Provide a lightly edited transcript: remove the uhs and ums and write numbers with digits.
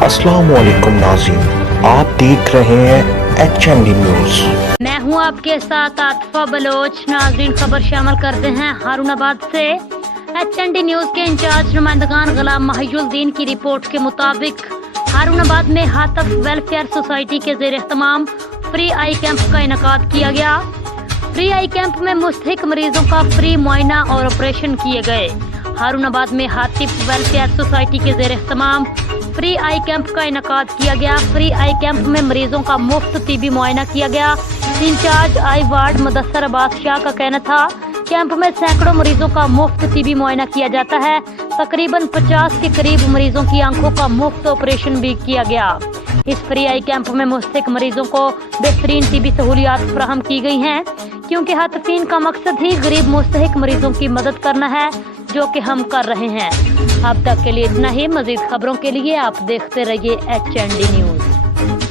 अस्सलाम वालेकुम नाज़रीन, आप देख रहे हैं HND न्यूज़। मैं हूं आपके साथ आतिफा बलोच। नाज़रीन, खबर शामिल करते हैं हारूनाबाद से। HND न्यूज़ के इंचार्ज नुमाइंदगान गुलाम महिजुद्दीन की रिपोर्ट के मुताबिक हारूनाबाद में हातफ वेलफेयर सोसाइटी के ज़ेर एहतमाम फ्री आई कैंप का इनेकाद किया गया। फ्री आई कैंप में मुस्तहिक मरीजों का फ्री मुआयना और ऑपरेशन किए गए। हारूनाबाद में हातिफ वेलफेयर सोसाइटी के ज़ेर एहतमाम फ्री आई कैंप का इनेकाद किया गया। फ्री आई कैंप में मरीजों का मुफ्त टीबी मुआयना किया गया। इंचार्ज आई वार्ड मुदस्सर अब्बास शाह का कहना था, कैंप में सैकड़ों मरीजों का मुफ्त टीबी मुआयना किया जाता है। तकरीबन 50 के करीब मरीजों की आंखों का मुफ्त ऑपरेशन भी किया गया। इस फ्री आई कैंप में मुस्तहिक मरीजों को बेहतरीन टीबी सहूलियात फराहम की गई हैं, क्योंकि हातिफीन का मकसद ही गरीब मुस्तहिक मरीजों की मदद करना है, जो कि हम कर रहे हैं। अब तक के लिए इतना ही। मजीद खबरों के लिए आप देखते रहिए HND न्यूज़।